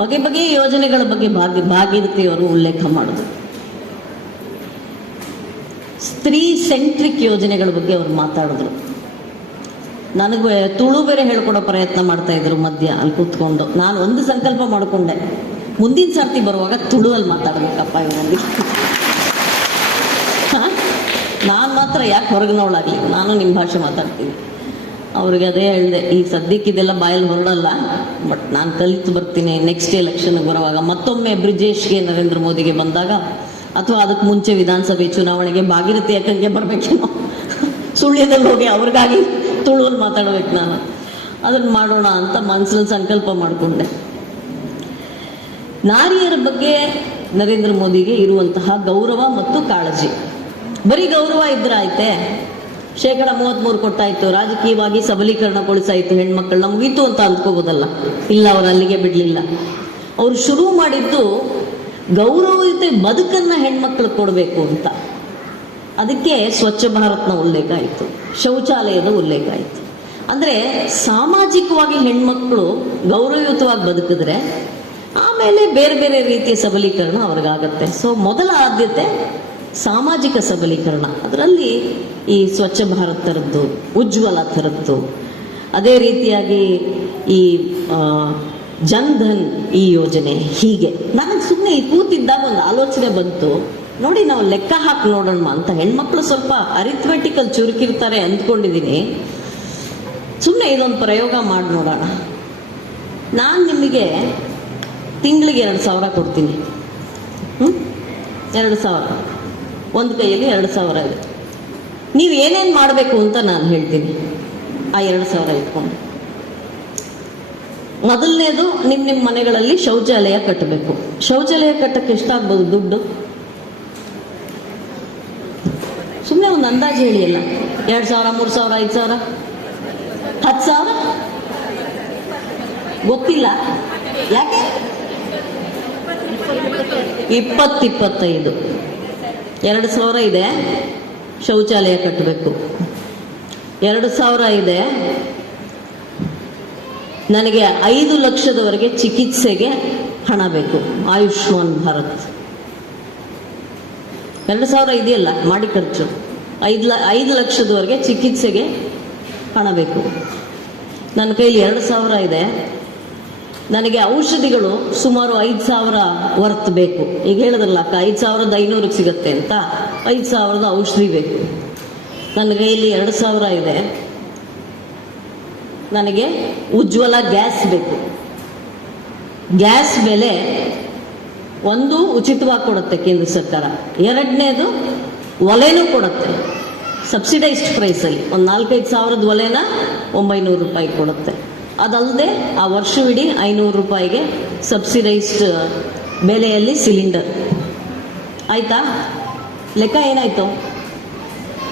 ಬಗೆ ಬಗೆಯ ಯೋಜನೆಗಳ ಬಗ್ಗೆ ಭಾಗೀರಥಿಯವರು ಉಲ್ಲೇಖ ಮಾಡಿದ್ರು. ಸ್ತ್ರೀ ಸೆಂಟ್ರಿಕ್ ಯೋಜನೆಗಳ ಬಗ್ಗೆ ಅವರು ಮಾತಾಡಿದ್ರು. ನನಗೆ ತುಳು ಬೇರೆ ಹೇಳ್ಕೊಡೋ ಪ್ರಯತ್ನ ಮಾಡ್ತಾ ಇದ್ರು ಮಧ್ಯ ಅಲ್ಲಿ ಕೂತ್ಕೊಂಡು. ನಾನು ಒಂದು ಸಂಕಲ್ಪ ಮಾಡಿಕೊಂಡೆ, ಮುಂದಿನ ಸರ್ತಿ ಬರುವಾಗ ತುಳುವಲ್ಲಿ ಮಾತಾಡ್ಬೇಕಪ್ಪ ಇವರಲ್ಲಿ. ನಾನು ಮಾತ್ರ ಯಾಕೆ ಹೊರಗಿನವಳಾಗಲಿ, ನಾನು ನಿಮ್ಮ ಭಾಷೆ ಮಾತಾಡ್ತೀನಿ. ಅವ್ರಿಗೆ ಅದೇ ಹೇಳಿದೆ, ಈಗ ಸದ್ಯಕ್ಕೆ ಇದೆಲ್ಲ ಬಾಯಲ್ಲಿ ಹೊರಡಲ್ಲ, ಬಟ್ ನಾನು ಕಲಿತು ಬರ್ತೀನಿ. ನೆಕ್ಸ್ಟ್ ಎಲೆಕ್ಷನ್ಗೆ ಬರುವಾಗ ಮತ್ತೊಮ್ಮೆ ಬ್ರಿಜೇಶ್ಗೆ ನರೇಂದ್ರ ಮೋದಿಗೆ ಬಂದಾಗ, ಅಥವಾ ಅದಕ್ಕೆ ಮುಂಚೆ ವಿಧಾನಸಭೆ ಚುನಾವಣೆಗೆ ಭಾಗೀರಥಿ ಅಕ್ಕಂಗೆ ಬರಬೇಕೇನೋ, ಸುಳ್ಯದಲ್ಲಿ ಹೋಗಿ ಅವ್ರಿಗಾಗಿ ತುಳುವಲ್ಲಿ ಮಾತಾಡ್ಬೇಕು. ನಾನು ಅದನ್ನು ಮಾಡೋಣ ಅಂತ ಮನಸ್ಸಲ್ಲಿ ಸಂಕಲ್ಪ ಮಾಡಿಕೊಂಡೆ. ನಾರಿಯರ ಬಗ್ಗೆ ನರೇಂದ್ರ ಮೋದಿಗೆ ಇರುವಂತಹ ಗೌರವ ಮತ್ತು ಕಾಳಜಿ, ಬರೀ ಗೌರವ ಇದ್ರೆ ಆಯ್ತೆ, 33% ಕೊಟ್ಟಾಯ್ತು, ರಾಜಕೀಯವಾಗಿ ಸಬಲೀಕರಣಗೊಳಿಸಾಯ್ತು ಹೆಣ್ಮಕ್ಳನ್ನ, ಮುಗೀತು ಅಂತ ಅಂದ್ಕೋಬೋದಲ್ಲ. ಇಲ್ಲ, ಅವರು ಅಲ್ಲಿಗೆ ಬಿಡಲಿಲ್ಲ. ಅವರು ಶುರು ಮಾಡಿದ್ದು ಗೌರವಯುತ ಬದುಕನ್ನ ಹೆಣ್ಮಕ್ಳು ಕೊಡಬೇಕು ಅಂತ. ಅದಕ್ಕೆ ಸ್ವಚ್ಛ ಭಾರತ್ನ ಉಲ್ಲೇಖ ಆಯಿತು, ಶೌಚಾಲಯದ ಉಲ್ಲೇಖ ಆಯಿತು. ಅಂದರೆ ಸಾಮಾಜಿಕವಾಗಿ ಹೆಣ್ಮಕ್ಳು ಗೌರವಯುತವಾಗಿ ಬದುಕಿದ್ರೆ ಆಮೇಲೆ ಬೇರೆ ಬೇರೆ ರೀತಿಯ ಸಬಲೀಕರಣ ಅವ್ರಿಗಾಗತ್ತೆ. ಸೊ ಮೊದಲ ಆದ್ಯತೆ ಸಾಮಾಜಿಕ ಸಬಲೀಕರಣ. ಅದರಲ್ಲಿ ಈ ಸ್ವಚ್ಛ ಭಾರತ್ ಥರದ್ದು, ಉಜ್ವಲ ಥರದ್ದು, ಅದೇ ರೀತಿಯಾಗಿ ಈ ಜನ್ಧನ್ ಈ ಯೋಜನೆ. ಹೀಗೆ ನನಗೆ ಸುಮ್ಮನೆ ಈ ಕೂತಿದ್ದಾಗ ಒಂದು ಆಲೋಚನೆ ಬಂತು, ನೋಡಿ ನಾವು ಲೆಕ್ಕ ಹಾಕಿ ನೋಡೋಣ ಅಂತ. ಹೆಣ್ಮಕ್ಳು ಸ್ವಲ್ಪ ಅರಿಥ್ಮೆಟಿಕಲ್ ಚುರುಕಿರ್ತಾರೆ ಅಂದ್ಕೊಂಡಿದ್ದೀನಿ. ಸುಮ್ಮನೆ ಇದೊಂದು ಪ್ರಯೋಗ ಮಾಡಿ ನೋಡೋಣ. ನಾನು ನಿಮಗೆ ತಿಂಗಳಿಗೆ 2,000 ಕೊಡ್ತೀನಿ. 2,000 ಒಂದು ಕೈಯಲ್ಲಿ 2,000 ಇದೆ. ನೀವು ಏನೇನು ಮಾಡಬೇಕು ಅಂತ ನಾನು ಹೇಳ್ತೀನಿ. ಆ 2,000 ಇಟ್ಕೊಂಡು ಮೊದಲನೇದು, ನಿಮ್ಮ ಮನೆಗಳಲ್ಲಿ ಶೌಚಾಲಯ ಕಟ್ಟಬೇಕು. ಶೌಚಾಲಯ ಕಟ್ಟಕ್ಕೆ ಎಷ್ಟಾಗ್ಬೋದು ದುಡ್ಡು? ಸುಮ್ಮನೆ ಒಂದು ಅಂದಾಜು ಹೇಳಿ. ಅಲ್ಲ 2,000, 3,000, 5,000, 10,000 ಗೊತ್ತಿಲ್ಲ. ಯಾಕೆ? 20-25 2,000 ಇದೆ ಶೌಚಾಲಯ ಕಟ್ಟಬೇಕು. 2,000 ಇದೆ ನನಗೆ 5 ಲಕ್ಷದವರೆಗೆ ಚಿಕಿತ್ಸೆಗೆ ಹಣ ಬೇಕು, ಆಯುಷ್ಮಾನ್ ಭಾರತ್. 2,000 ಇದೆಯಲ್ಲ ಮಾಡಿ ಖರ್ಚು. 5 ಲಕ್ಷದವರೆಗೆ ಚಿಕಿತ್ಸೆಗೆ ಹಣ ಬೇಕು. ನನ್ನ ಕೈಲಿ 2,000 ಇದೆ. ನನಗೆ ಔಷಧಿಗಳು ಸುಮಾರು 5,000 ವರ್ತ್ ಬೇಕು. ಈಗ ಹೇಳಿದ್ರಲ್ಲ ಅಕ್ಕ, 5,500 ಸಿಗುತ್ತೆ ಅಂತ, 5,000 ಔಷಧಿ ಬೇಕು. ನನ್ನ ಕೈಲಿ 2,000 ಇದೆ. ನನಗೆ ಉಜ್ವಲ ಗ್ಯಾಸ್ ಬೇಕು. ಗ್ಯಾಸ್ ಬೆಲೆ ಒಂದು ಉಚಿತವಾಗಿ ಕೊಡುತ್ತೆ ಕೇಂದ್ರ ಸರ್ಕಾರ. ಎರಡನೇದು ಒಲೆನೂ ಕೊಡುತ್ತೆ ಸಬ್ಸಿಡೈಸ್ಡ್ ಪ್ರೈಸಲ್ಲಿ. ಒಂದು 4-5 ಸಾವಿರದ ಒಲೆನ 900 ರೂಪಾಯಿ ಕೊಡುತ್ತೆ. ಅದಲ್ಲದೆ ಆ ವರ್ಷವಿಡೀ 500 ರೂಪಾಯಿಗೆ ಸಬ್ಸಿಡೈಸ್ಡ್ ಬೆಲೆಯಲ್ಲಿ ಸಿಲಿಂಡರ್. ಆಯ್ತಾ? ಲೆಕ್ಕ ಏನಾಯ್ತು?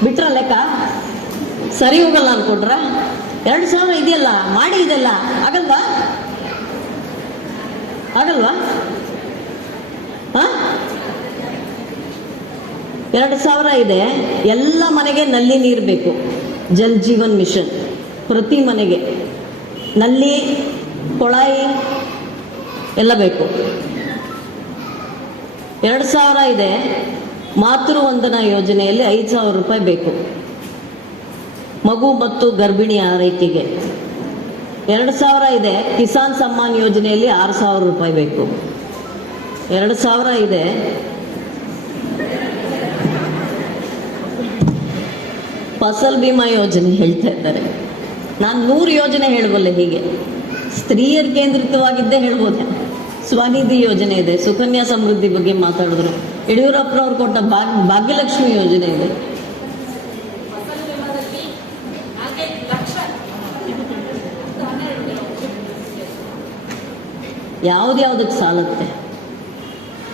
ಬಿಟ್ರ ಲೆಕ್ಕ? ಸರಿ ಹೋಗಲ್ಲ ಅನ್ಕೊಂಡ್ರ? 2,000 ಇದೆಯಲ್ಲ, ಮಾಡಿ ಇದೆಲ್ಲ ಆಗಲ್ವಾ? ಆಗಲ್ವಾ? 2,000 ಇದೆ. ಎಲ್ಲ ಮನೆಗೆ ನಲ್ಲಿ ನೀರು ಬೇಕು. ಜಲ್ ಜೀವನ್ ಮಿಷನ್, ಪ್ರತಿ ಮನೆಗೆ ನಲ್ಲಿ, ಕೊಳಾಯಿ ಎಲ್ಲ ಬೇಕು. 2,000 ಇದೆ. ಮಾತೃವಂದನಾ ಯೋಜನೆಯಲ್ಲಿ 5,000 ರೂಪಾಯಿ ಬೇಕು ಮಗು ಮತ್ತು ಗರ್ಭಿಣಿ ಆರೈಕೆಗೆ. 2,000 ಇದೆ. ಕಿಸಾನ್ ಸಮ್ಮಾನ್ ಯೋಜನೆಯಲ್ಲಿ 6,000 ರೂಪಾಯಿ ಬೇಕು. 2,000 ಇದೆ. ಫಸಲ್ ಬಿಮಾ ಯೋಜನೆ ಹೇಳ್ತಾ ಇದ್ದಾರೆ. ನಾನು 100 ಯೋಜನೆ ಹೇಳಬಲ್ಲೆ. ಹೀಗೆ ಸ್ತ್ರೀಯರ ಕೇಂದ್ರಿತವಾಗಿದ್ದೇ ಹೇಳ್ಬೋದೆ. ಸ್ವನಿಧಿ ಯೋಜನೆ ಇದೆ, ಸುಕನ್ಯಾ ಸಮೃದ್ಧಿ ಬಗ್ಗೆ ಮಾತಾಡಿದ್ರು. ಯಡಿಯೂರಪ್ಪನವ್ರು ಕೊಟ್ಟ ಭಾಗ್ಯಲಕ್ಷ್ಮಿ ಯೋಜನೆ ಇದೆ. ಯಾವ್ದ್ಯಾವ್ದಕ್ಕೆ ಸಾಲತ್ತೆ?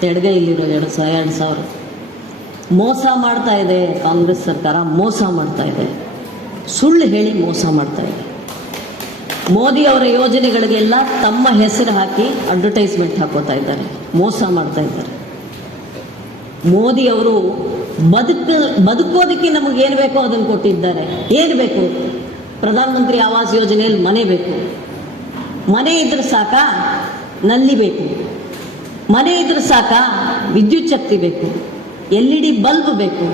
ಎಡಗೈಲಿರೋ 2,000 ಮೋಸ ಮಾಡ್ತಾ ಇದೆ ಕಾಂಗ್ರೆಸ್ ಸರ್ಕಾರ. ಮೋಸ ಮಾಡ್ತಾ ಇದೆ, ಸುಳ್ಳು ಹೇಳಿ ಮೋಸ ಮಾಡ್ತಾ ಇದೆ. ಮೋದಿ ಅವರ ಯೋಜನೆಗಳಿಗೆಲ್ಲ ತಮ್ಮ ಹೆಸರು ಹಾಕಿ ಅಡ್ವರ್ಟೈಸ್ಮೆಂಟ್ ಹಾಕೋತಾ ಇದ್ದಾರೆ, ಮೋಸ ಮಾಡ್ತಾ ಇದ್ದಾರೆ. ಮೋದಿ ಅವರು ಬದುಕೋದಕ್ಕೆ ನಮಗೆ ಏನು ಬೇಕೋ ಅದನ್ನು ಕೊಟ್ಟಿದ್ದಾರೆ. ಏನು ಬೇಕು? ಪ್ರಧಾನಮಂತ್ರಿ ಆವಾಸ್ ಯೋಜನೆಯಲ್ಲಿ ಮನೆ ಬೇಕು. ಮನೆ ಇದ್ರೆ ಸಾಕಾ? ನಲ್ಲಿ ಬೇಕು, ಮನೆ ಇದ್ರೆ ಸಾಕ ವಿದ್ಯುತ್ ಶಕ್ತಿ ಬೇಕು, LED ಬಲ್ಬ್ ಬೇಕು,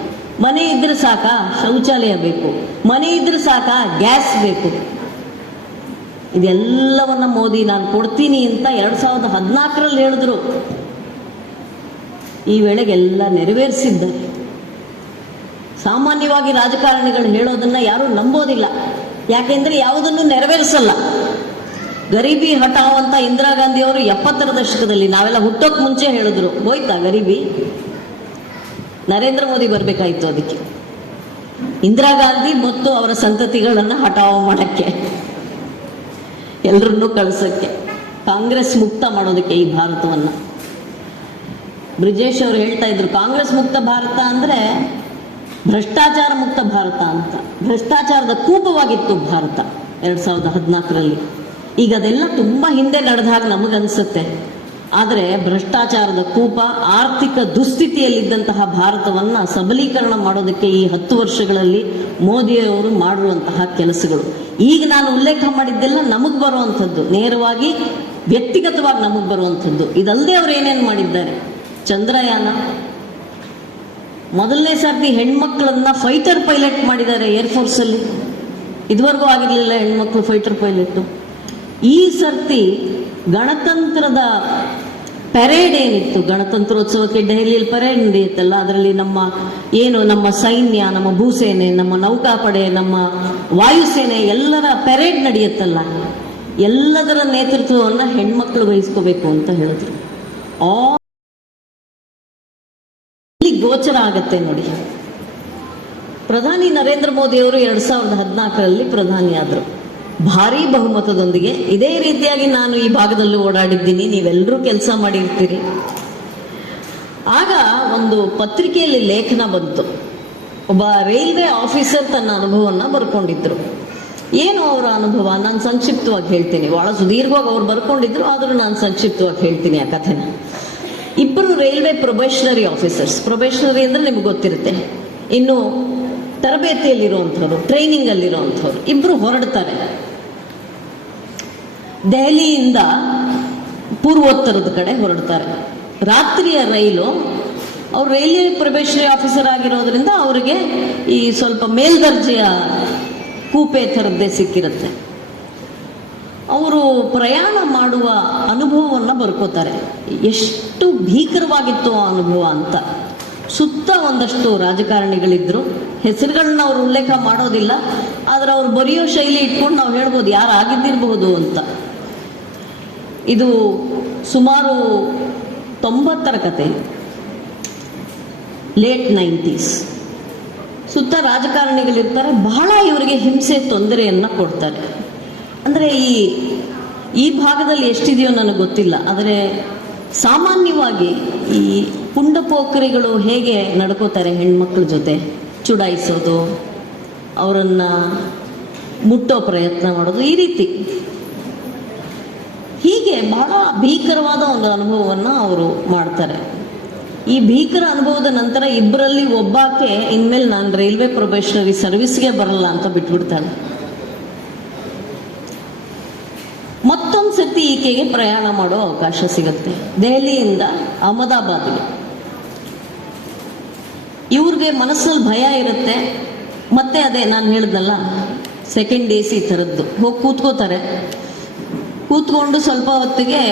ಮನೆ ಇದ್ರೆ ಸಾಕ ಶೌಚಾಲಯ ಬೇಕು, ಮನೆ ಇದ್ರೆ ಸಾಕ ಗ್ಯಾಸ್ ಬೇಕು. ಇದೆಲ್ಲವನ್ನ ಮೋದಿ ನಾನು ಕೊಡ್ತೀನಿ ಅಂತ 2014ರಲ್ಲಿ ಹೇಳಿದ್ರು. ಈ ವೇಳೆಗೆಲ್ಲ ನೆರವೇರಿಸಿದ್ದಾರೆ. ಸಾಮಾನ್ಯವಾಗಿ ರಾಜಕಾರಣಿಗಳು ಹೇಳೋದನ್ನ ಯಾರು ನಂಬೋದಿಲ್ಲ, ಯಾಕೆಂದ್ರೆ ಯಾವುದನ್ನು ನೆರವೇರಿಸಲ್ಲ. ಗರೀಬಿ ಹಠಾವ್ ಅಂತ ಇಂದಿರಾ ಗಾಂಧಿ ಅವರು 70ರ ದಶಕದಲ್ಲಿ, ನಾವೆಲ್ಲ ಹುಟ್ಟೋಕ್ ಮುಂಚೆ ಹೇಳಿದ್ರು. ಹೋಯ್ತಾ ಗರೀಬಿ? ನರೇಂದ್ರ ಮೋದಿ ಬರಬೇಕಾಯ್ತು ಅದಕ್ಕೆ, ಇಂದಿರಾ ಗಾಂಧಿ ಮತ್ತು ಅವರ ಸಂತತಿಗಳನ್ನ ಹಠಾವ್ ಮಾಡಕ್ಕೆ, ಎಲ್ಲರನ್ನೂ ಕಳಿಸಕ್ಕೆ, ಕಾಂಗ್ರೆಸ್ ಮುಕ್ತ ಮಾಡೋದಕ್ಕೆ ಈ ಭಾರತವನ್ನ. ಬ್ರಿಜೇಶ್ ಅವರು ಹೇಳ್ತಾ ಇದ್ರು, ಕಾಂಗ್ರೆಸ್ ಮುಕ್ತ ಭಾರತ ಅಂದ್ರೆ ಭ್ರಷ್ಟಾಚಾರ ಮುಕ್ತ ಭಾರತ ಅಂತ. ಭ್ರಷ್ಟಾಚಾರದ ಕೂಪವಾಗಿತ್ತು ಭಾರತ 2014ರಲ್ಲಿ. ಈಗ ಅದೆಲ್ಲ ತುಂಬಾ ಹಿಂದೆ ನಡೆದ ಹಾಗೆ ನಮಗನ್ಸುತ್ತೆ. ಆದರೆ ಭ್ರಷ್ಟಾಚಾರದ ಕೂಪ, ಆರ್ಥಿಕ ದುಸ್ಥಿತಿಯಲ್ಲಿದ್ದಂತಹ ಭಾರತವನ್ನ ಸಬಲೀಕರಣ ಮಾಡೋದಕ್ಕೆ ಈ 10 ವರ್ಷಗಳಲ್ಲಿ ಮೋದಿಯವರು ಮಾಡಿರುವಂತಹ ಕೆಲಸಗಳು. ಈಗ ನಾನು ಉಲ್ಲೇಖ ಮಾಡಿದ್ದೆಲ್ಲ ನಮಗ್ ಬರುವಂಥದ್ದು, ನೇರವಾಗಿ ವ್ಯಕ್ತಿಗತವಾಗಿ ನಮಗ್ ಬರುವಂಥದ್ದು. ಇದಲ್ಲದೆ ಅವ್ರು ಏನೇನು ಮಾಡಿದ್ದಾರೆ? ಚಂದ್ರಯಾನ, ಮೊದಲನೇ ಸರ್ತಿ ಹೆಣ್ಮಕ್ಳನ್ನ ಫೈಟರ್ ಪೈಲಟ್ ಮಾಡಿದ್ದಾರೆ ಏರ್ಫೋರ್ಸ್ ಅಲ್ಲಿ. ಇದುವರೆಗೂ ಆಗಿರ್ಲಿಲ್ಲ ಹೆಣ್ಮಕ್ಳು ಫೈಟರ್ ಪೈಲಟ್. ಈ ಸರ್ತಿ ಗಣತಂತ್ರದ ಪೆರೇಡ್ ಏನಿತ್ತು, ಗಣತಂತ್ರೋತ್ಸವಕ್ಕೆ ದೆಹಲಿಯಲ್ಲಿ ಪೆರೇಡ್ ನಡೆಯುತ್ತಲ್ಲ, ಅದರಲ್ಲಿ ನಮ್ಮ ಸೈನ್ಯ, ನಮ್ಮ ಭೂಸೇನೆ, ನಮ್ಮ ನೌಕಾಪಡೆ, ನಮ್ಮ ವಾಯುಸೇನೆ ಎಲ್ಲರ ಪೆರೇಡ್ ನಡೆಯುತ್ತಲ್ಲ, ಎಲ್ಲದರ ನೇತೃತ್ವವನ್ನ ಹೆಣ್ಮಕ್ಳು ವಹಿಸ್ಕೋಬೇಕು ಅಂತ ಹೇಳಿದ್ರು. ಇಲ್ಲಿ ಗೋಚರ ಆಗತ್ತೆ ನೋಡಿ. ಪ್ರಧಾನಿ ನರೇಂದ್ರ ಮೋದಿ ಅವರು 2014ರಲ್ಲಿ ಪ್ರಧಾನಿ ಆದರು, ಭಾರೀ ಬಹುಮತದೊಂದಿಗೆ. ಇದೇ ರೀತಿಯಾಗಿ ನಾನು ಈ ಭಾಗದಲ್ಲೂ ಓಡಾಡಿದ್ದೀನಿ, ನೀವೆಲ್ಲರೂ ಕೆಲಸ ಮಾಡಿರ್ತೀರಿ. ಆಗ ಒಂದು ಪತ್ರಿಕೆಯಲ್ಲಿ ಲೇಖನ ಬಂತು. ಒಬ್ಬ ರೈಲ್ವೆ ಆಫೀಸರ್ ತನ್ನ ಅನುಭವವನ್ನು ಬರ್ಕೊಂಡಿದ್ರು. ಏನು ಅವರ ಅನುಭವ ನಾನು ಸಂಕ್ಷಿಪ್ತವಾಗಿ ಹೇಳ್ತೀನಿ. ಬಹಳ ಸುದೀರ್ಘವಾಗಿ ಅವ್ರು ಬರ್ಕೊಂಡಿದ್ರು, ಆದರೂ ನಾನು ಸಂಕ್ಷಿಪ್ತವಾಗಿ ಹೇಳ್ತೀನಿ ಆ ಕಥೆನ. ಇಬ್ಬರು ರೈಲ್ವೆ ಪ್ರೊಬೇಷನರಿ ಆಫೀಸರ್ಸ್. ಪ್ರೊಬೇಷನರಿ ಅಂದ್ರೆ ನಿಮ್ಗೆ ಗೊತ್ತಿರುತ್ತೆ, ಇನ್ನು ತರಬೇತಿಯಲ್ಲಿರುವಂಥವ್ರು, ಟ್ರೈನಿಂಗ್ ಅಲ್ಲಿರುವಂಥವ್ರು. ಇಬ್ರು ಹೊರಡ್ತಾರೆ ದೆಹಲಿಯಿಂದ ಪೂರ್ವೋತ್ತರದ ಕಡೆ ಹೊರಡ್ತಾರೆ. ರಾತ್ರಿಯ ರೈಲು. ಅವ್ರು ರೈಲ್ವೆ ಪ್ರೊಬೇಷನರಿ ಆಫೀಸರ್ ಆಗಿರೋದ್ರಿಂದ ಅವರಿಗೆ ಈ ಸ್ವಲ್ಪ ಮೇಲ್ದರ್ಜೆಯ ಕೂಪೆ ಥರದ್ದೇ ಸಿಕ್ಕಿರುತ್ತೆ. ಅವರು ಪ್ರಯಾಣ ಮಾಡುವ ಅನುಭವವನ್ನು ಬರ್ಕೋತಾರೆ. ಎಷ್ಟು ಭೀಕರವಾಗಿತ್ತು ಆ ಅನುಭವ ಅಂತ. ಸುತ್ತ ಒಂದಷ್ಟು ರಾಜಕಾರಣಿಗಳಿದ್ರು. ಹೆಸರುಗಳನ್ನ ಅವ್ರು ಉಲ್ಲೇಖ ಮಾಡೋದಿಲ್ಲ, ಆದ್ರೆ ಅವ್ರು ಬರೆಯೋ ಶೈಲಿ ಇಟ್ಕೊಂಡು ನಾವು ಹೇಳ್ಬೋದು ಯಾರು ಆಗಿದ್ದಿರಬಹುದು ಅಂತ. ಇದು ಸುಮಾರು 90ರ ಕತೆ, ಲೇಟ್ 90s. ಸುತ್ತ ರಾಜಕಾರಣಿಗಳಿರ್ತಾರೆ. ಬಹಳ ಇವರಿಗೆ ಹಿಂಸೆ, ತೊಂದರೆಯನ್ನ ಕೊಡ್ತಾರೆ. ಅಂದರೆ ಈ ಭಾಗದಲ್ಲಿ ಎಷ್ಟಿದೆಯೋ ನನಗೆ ಗೊತ್ತಿಲ್ಲ, ಆದರೆ ಸಾಮಾನ್ಯವಾಗಿ ಈ ಪುಂಡಪೋಖರಿಗಳು ಹೇಗೆ ನಡ್ಕೋತಾರೆ ಹೆಣ್ಮಕ್ಳ ಜೊತೆ, ಚುಡಾಯಿಸೋದು, ಅವರನ್ನ ಮುಟ್ಟೋ ಪ್ರಯತ್ನ ಮಾಡೋದು, ಈ ರೀತಿ ಹೀಗೆ ಬಹಳ ಭೀಕರವಾದ ಒಂದು ಅನುಭವವನ್ನು ಅವರು ಮಾಡ್ತಾರೆ. ಈ ಭೀಕರ ಅನುಭವದ ನಂತರ ಇಬ್ಬರಲ್ಲಿ ಒಬ್ಬಾಕೆ ಇನ್ಮೇಲೆ ನಾನು ರೈಲ್ವೆ ಪ್ರೊಬೇಷನರಿ ಸರ್ವಿಸ್ಗೆ ಬರಲ್ಲ ಅಂತ ಬಿಟ್ಬಿಡ್ತಾಳೆ. ಮತ್ತೊಂದು ಸರ್ತಿ ಈಕೆಗೆ ಪ್ರಯಾಣ ಮಾಡೋ ಅವಕಾಶ ಸಿಗುತ್ತೆ ದೆಹಲಿಯಿಂದ ಅಹಮದಾಬಾದ್ಗೆ. ಇವ್ರಿಗೆ ಮನಸ್ಸಲ್ಲಿ ಭಯ ಇರುತ್ತೆ. ಮತ್ತೆ ಅದೇ ನಾನು ಹೇಳ್ದಲ್ಲ, ಸೆಕೆಂಡ್ AC ಥರದ್ದು. ಹೋಗಿ ಕೂತ್ಕೋತಾರೆ. ಕೂತ್ಕೊಂಡು ಸ್ವಲ್ಪ ಹೊತ್ತಿಗೆ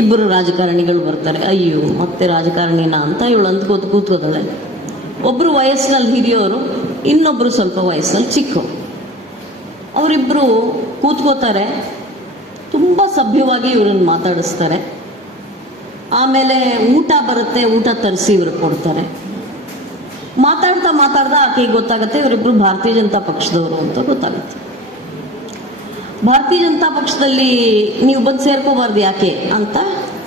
ಇಬ್ಬರು ರಾಜಕಾರಣಿಗಳು ಬರ್ತಾರೆ. ಅಯ್ಯೋ ಮತ್ತೆ ರಾಜಕಾರಣಿನ ಅಂತ ಇವಳು ಅಂದ್ಕೋತ ಕೂತ್ಕೋತಾಳೆ. ಒಬ್ರು ವಯಸ್ಸಿನಲ್ಲಿ ಹಿರಿಯೋರು, ಇನ್ನೊಬ್ರು ಸ್ವಲ್ಪ ವಯಸ್ಸಲ್ಲಿ ಚಿಕ್ಕವರು. ಅವರಿಬ್ರು ಕೂತ್ಕೋತಾರೆ. ತುಂಬ ಸಭ್ಯವಾಗಿ ಇವ್ರನ್ನ ಮಾತಾಡಿಸ್ತಾರೆ. ಆಮೇಲೆ ಊಟ ಬರುತ್ತೆ, ಊಟ ತರಿಸಿ ಇವ್ರಿಗೆ ಕೊಡ್ತಾರೆ. ಮಾತಾಡ್ತಾ ಆಕೆಗೆ ಗೊತ್ತಾಗುತ್ತೆ ಇವರಿಬ್ರು ಭಾರತೀಯ ಜನತಾ ಪಕ್ಷದವರು ಅಂತ ಗೊತ್ತಾಗುತ್ತೆ. ಭಾರತೀಯ ಜನತಾ ಪಕ್ಷದಲ್ಲಿ ನೀವು ಬಂದು ಸೇರ್ಕೋಬಾರ್ದು ಯಾಕೆ ಅಂತ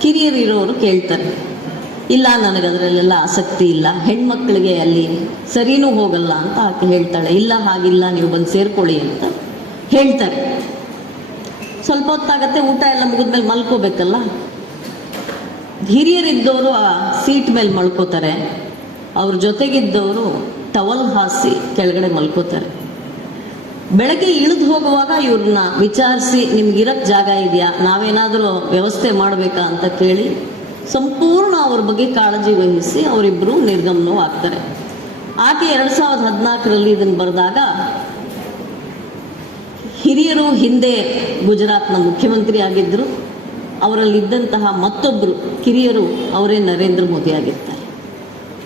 ಕಿರಿಯರಿರೋರು ಕೇಳ್ತಾರೆ. ಇಲ್ಲ, ನನಗದರಲ್ಲೆಲ್ಲ ಆಸಕ್ತಿ ಇಲ್ಲ, ಹೆಣ್ಮಕ್ಳಿಗೆ ಅಲ್ಲಿ ಸರಿನೂ ಹೋಗಲ್ಲ ಅಂತ ಆಕೆ ಹೇಳ್ತಾಳೆ. ಇಲ್ಲ, ಹಾಗಿಲ್ಲ, ನೀವು ಬಂದು ಸೇರ್ಕೊಳ್ಳಿ ಅಂತ ಹೇಳ್ತಾರೆ. ಸ್ವಲ್ಪ ಹೊತ್ತಾಗತ್ತೆ. ಊಟ ಎಲ್ಲ ಮುಗಿದ್ಮೇಲೆ ಮಲ್ಕೋಬೇಕಲ್ಲ. ಹಿರಿಯರಿದ್ದವರು ಆ ಸೀಟ್ ಮೇಲೆ ಮಲ್ಕೋತಾರೆ. ಅವ್ರ ಜೊತೆಗಿದ್ದವರು ಟವಲ್ ಹಾಸಿ ಕೆಳಗಡೆ ಮಲ್ಕೋತಾರೆ. ಬೆಳಗ್ಗೆ ಇಳಿದು ಹೋಗುವಾಗ ಇವ್ರನ್ನ ವಿಚಾರಿಸಿ ನಿಮ್ಗಿರಕ್ ಜಾಗ ಇದೆಯಾ, ನಾವೇನಾದರೂ ವ್ಯವಸ್ಥೆ ಮಾಡಬೇಕಾ ಅಂತ ಕೇಳಿ ಸಂಪೂರ್ಣ ಅವ್ರ ಬಗ್ಗೆ ಕಾಳಜಿ ವಹಿಸಿ ಅವರಿಬ್ಬರು ನಿರ್ಗಮನವಾಗ್ತಾರೆ. ಆಕೆ 2014ರಲ್ಲಿ ಇದನ್ನು ಬರೆದಾಗ ಹಿರಿಯರು ಹಿಂದೆ ಗುಜರಾತ್ನ ಮುಖ್ಯಮಂತ್ರಿ ಆಗಿದ್ದರು, ಅವರಲ್ಲಿದ್ದಂತಹ ಮತ್ತೊಬ್ಬರು ಕಿರಿಯರು ಅವರೇ ನರೇಂದ್ರ ಮೋದಿ ಆಗಿರ್ತಾರೆ.